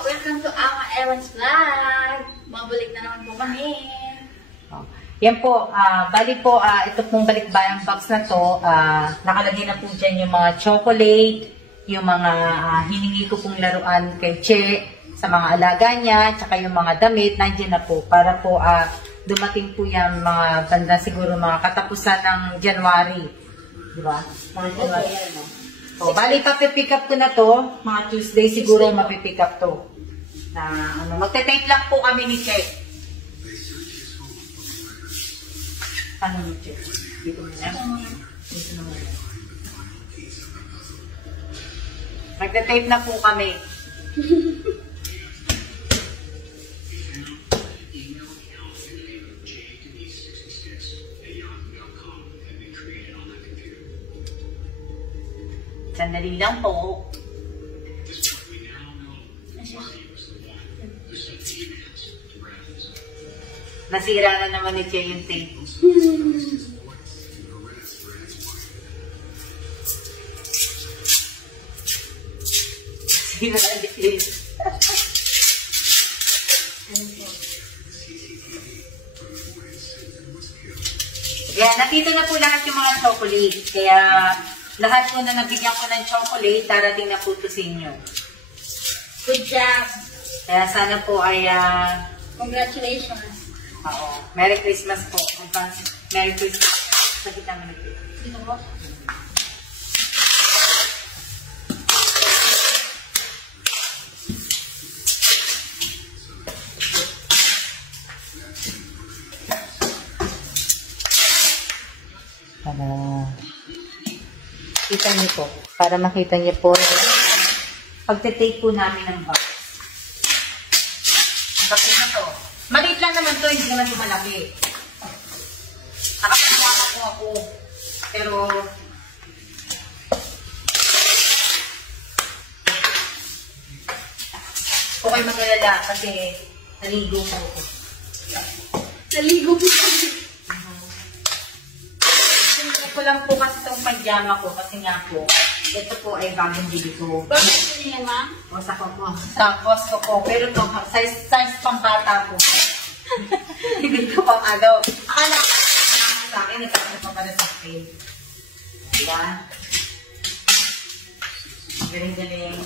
Welcome to Ama Evan's Vlog! Mabalik na naman po kami. Yan po, bali po, ito pong balikbayang box na to, nakalagay na po dyan yung mga chocolate, yung mga hiningi ko pong laruan kay Che, sa mga alaga niya, tsaka yung mga damit, nandiyan na po, para po dumating po yan mga banda siguro mga katapusan ng January. Diba? Mga January. So, bali, papipick up ko na to. Mga Tuesday siguro mapipick up to. Magte-tape lang po kami ni Che. Ano ni Che? Dito mo na. Dito na muna. Magte-tape na po kami. Sandali lang po. Nasira na naman ni Che yung tape. Sira na din. Yan, nakita na po lahat yung mga chocolate. Kaya lahat po na nabigyan ko ng chocolate, darating na po ito sa inyo. Good job! Kaya sana po ay... Congratulations! Oo. Merry Christmas po. Merry Christmas. Sakita mo na po. Dito po. Kita niyo po. Para makita niyo po. Pagte-take po namin ng box. Bakit na to? Maliit lang naman to. Hindi naman yung malaki. Nakapagawa po ako. Pero okay mag-alala kasi naligo po ako. Naligo po. Ko lang po kasi itong pajama ko kasi nga po, ito po ay bagong bili ko. Bakit ito niya, ma'am? O, sa Costco po. Pero ito, size pang bata po. Hindi ko pang ano. Akala ko sa akin, ito pa pala sa akin. Diba? Galing-galing.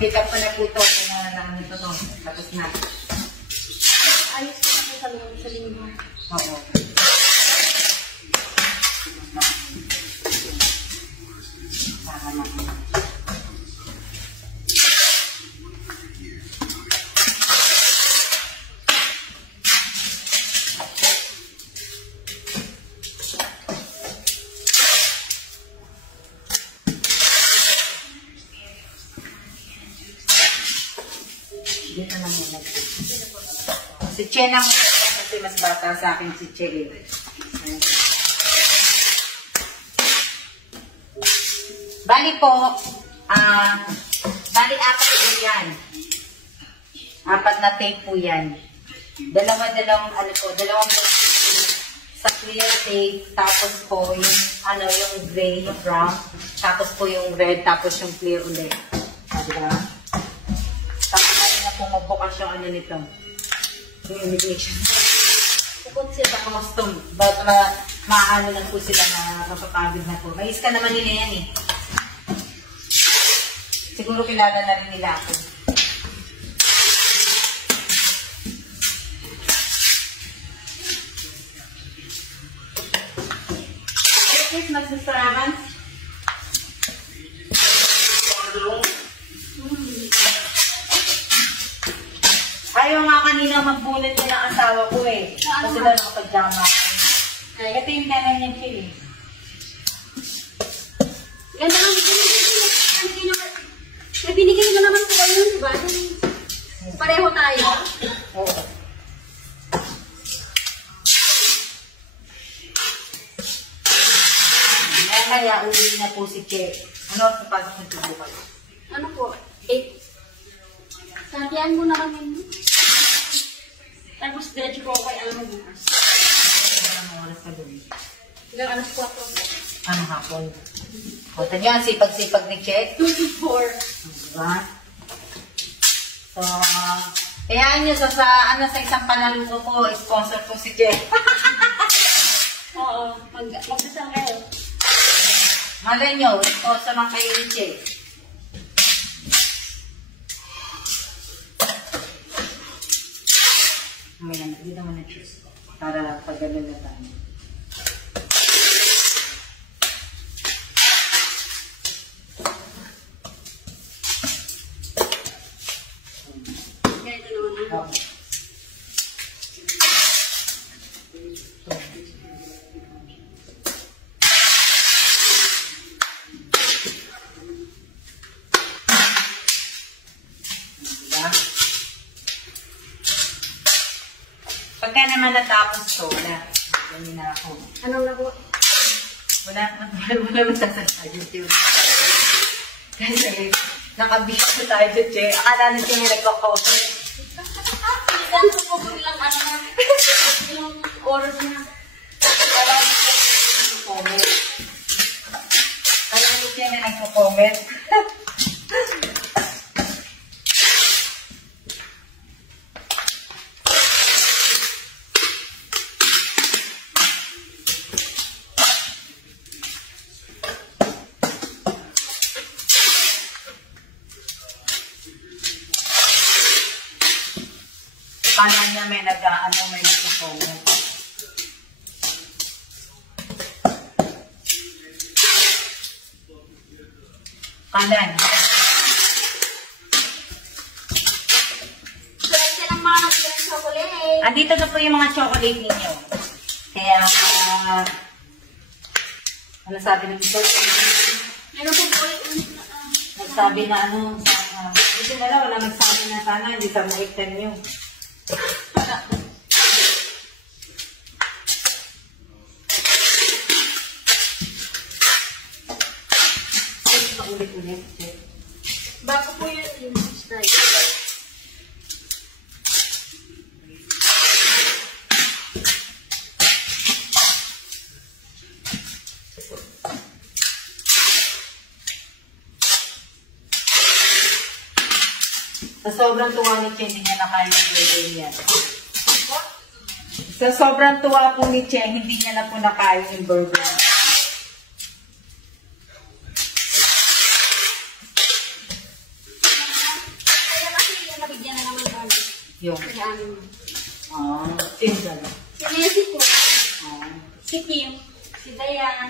Pick up ko na po ito. Kaya naman ito to. Tapos na. Ayos ko po sa linggo. Oo. Para naman. Dito na muna. Si Che na muna kasi mas bata sa akin si Che. Bali po, bali apat po yan. Apat na tape po yan. Dalawang sa clear tape, tapos po yung, yung gray, yung brown, tapos po yung red, tapos yung clear ulit. Diba? Kung magbukas yung nito. Yung immigration. Bukod sila. Sa custom. Ba't maano lang po sila na mapapagod na po. May iska naman nila yan eh. Siguro kilala na rin nila ako. Merry Christmas, Mr. Evans. Ayaw nga kanina magbunot ko ng asawa ko eh. Kasi daw nakapag-jama ako. Ito yung nanay niya siya eh. Ganda lang. Binigay nyo naman po kayo, di ba? Pareho tayo. Oo. Kaya uli na po si Che. Ano ang pasok ng tubo kayo? Ano po? 8. Sabihan mo na kami. Tapos diretso ko kay Alma bukas. Ilang oras ka doon? Hanggang alas 4. Ano hapon? O, tanyo ang sipag-sipag ni Che. 24. Diba? So, kayaan nyo sa isang panaluto ko, sponsor ko si Che. Oo, magdasal kayo. Malay nyo, sponsor lang kayo ni Che. Ayan, hindi naman na cheese. Para pag-gano'n na tayo. Ganito naman na. Okay. Pagka naman natapos to, wala. Ganyan na ako. Anong naku? Wala magsasalita YouTube. Kasi nakabisyo tayo sa Che. Akala na Che may nagko-comment. Isang ko po lang ano na. Yung oras na. Akala na Che may nagko-comment. Akala na Che may nagko-comment. Akala niya may may nagko-comment. Kalan. Pwede lang mga nagbilang chocolate. Andito na po yung mga chocolate ninyo. Kaya, ano sabi ng ito? Meron po po yung Nagsabi na hindi na wala nagsabi na sana, hindi sa maiktan nyo. Ulit-ulit. bago po yun yung Sprite. Sa sobrang tuwa ni Che, hindi niya nakain yung burger niya. Sa sobrang tuwa po ni Che, hindi niya na po nakain yung burger. Kaya kasi nabigyan na naman kami. Yung, Kaya amin. single. Si Nessie po. Oh. Si Kim. Si Dayan.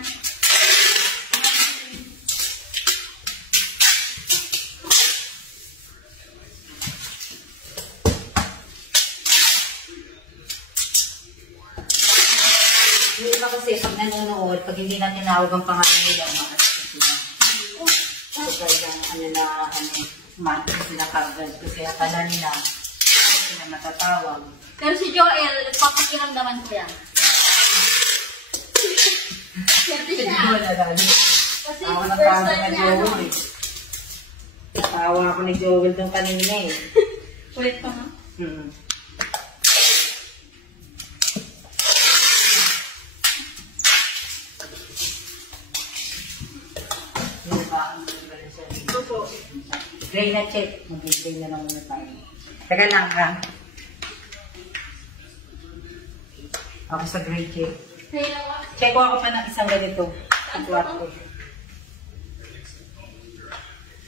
Yung iba kasi pag nanonood, pag hindi na tinawag ang pangalan nila, umakas sila. So, kaya umakas sila kagad. Kasi akala nila, sila matatawag. Pero si Joel, papakiramdaman ko yan. Swerte Kasi siya. wala lalo. Kasi Tawa ng first tawa time na niya ano. Joel eh. Tawa ako ni Joel doon kanina eh. Wait pa nga. Yung ba, siya. Opo. Gray na check. Mag-gray na lang muna tayo. Teka lang ha. Ako sa gray check. Kaya lang. Check ko ako pa ng isang ganito. Ang kwarto.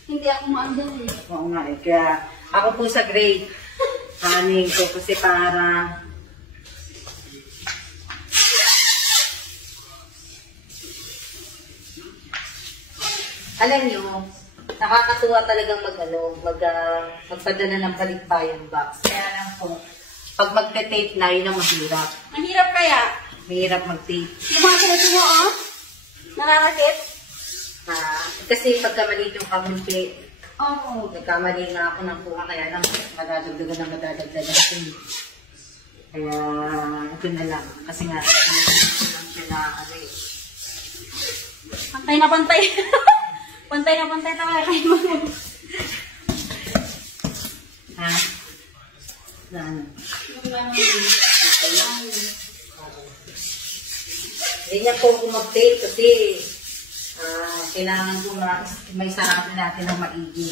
Hindi ako maandang eh. Oo nga eh. Kaya ako po sa gray. Kanin ko kasi para alam nyo, nakakatuwa talagang magpadala ng balikbayang box. Kaya lang po, pag magte-tape na, yun ang mahirap. Ang hirap kaya. Mahirap mag-tape. Yung mga sunod mo, oh. Nararakit. Kasi pagka maliit yung kamumpi, Oo. nagkamali na ako ng kuha, kaya lang madadagdagan. Kaya, ito na lang. Kasi nga, ano lang siya na, Pantay na pantay. Pantay na pantay talaga kayo mo. ha? Na ano? Yung ano yun. Ganyan po ako mag-tape kasi kailangan po may sarado natin ng maigi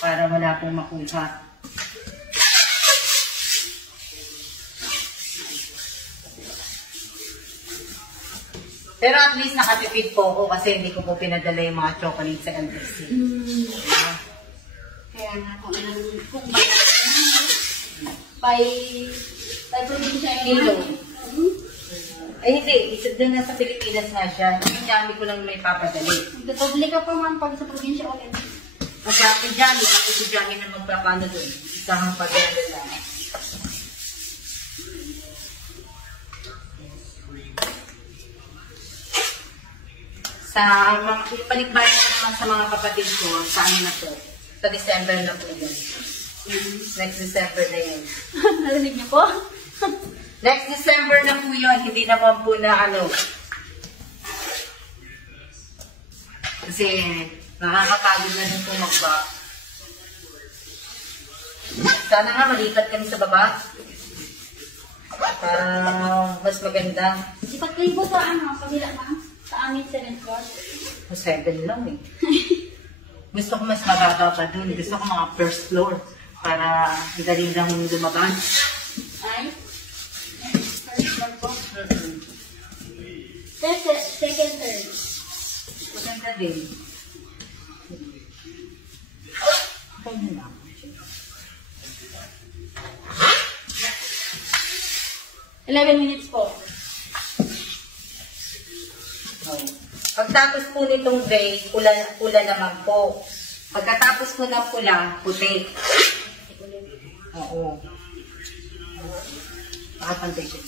para wala pong makuha. Pero at least nakatipid po ako kasi hindi ko po pinadala yung mga chocolate sa LBC. Kaya nga kung by probinsya Kilo. Ay hindi, isa din na sa Pilipinas nga siya. Yung Jami ko lang may papadali. Magdadobli ka pa man pag sa probinsya ulit. Kasi ako Jami, tapos si Jami na magpapano dun. Isang padala lang. Sa mga palikbayan ko naman sa mga kapatid ko, sa ano na to? Sa December na po yun. Next December na yun. Narinig niyo po? Next December na po yun, hindi naman po na ano. Kasi nakakapagod na rin po mag-back. Sana nga malipat kami sa baba. Para mas maganda. Sipat kayo po sa ano, kabila na? Sa amin 7th floor. 7 lang eh. Gusto ko mas magaba pa dun. Gusto ko mga first floor. Para dali lang lumabas. Ay? First floor po? Second, third. Maganda din. Kaya na. Minutes po. Pagtapos po nitong gray, pula naman po. Pagkatapos po ng pula, puti. Oo. Makapantay siya.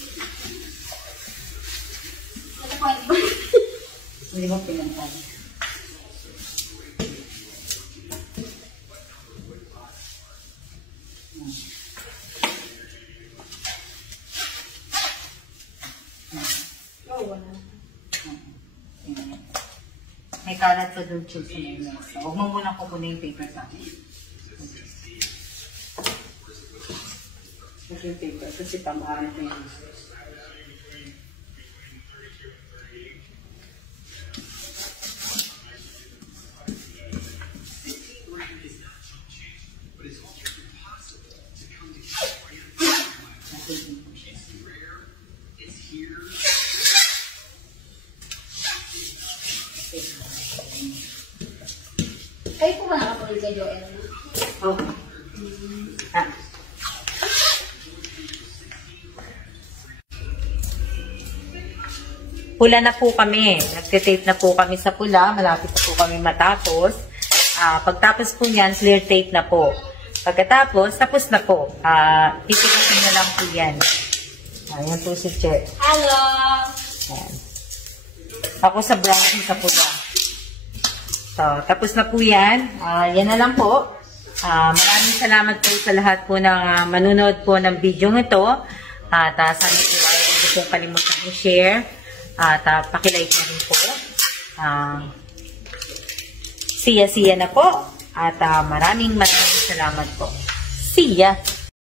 Hindi mo pinantay. May kalat pa doon chill sa may mesa. Huwag mo muna kukunin yung paper sa akin. Ito yung paper kasi tamahan ko yun. Kayo po ba nakapulit kay Joel? Oh. Pula na po kami. Nagtitape na po kami sa pula. Malapit na po kami matapos. Pagtapos po niyan, clear tape na po. Pagkatapos, tapos na po. Titikasin na lang po yan. Ayan po si Che. Hello! Ayan. Ako sa brown sa pula. So, tapos na po yan. Yan na lang po. Maraming salamat po sa lahat po ng manunood po ng video ito. At sana po ay hindi po kalimutan i-share. At pakilike na rin po. Siya na po. At maraming salamat po. See ya!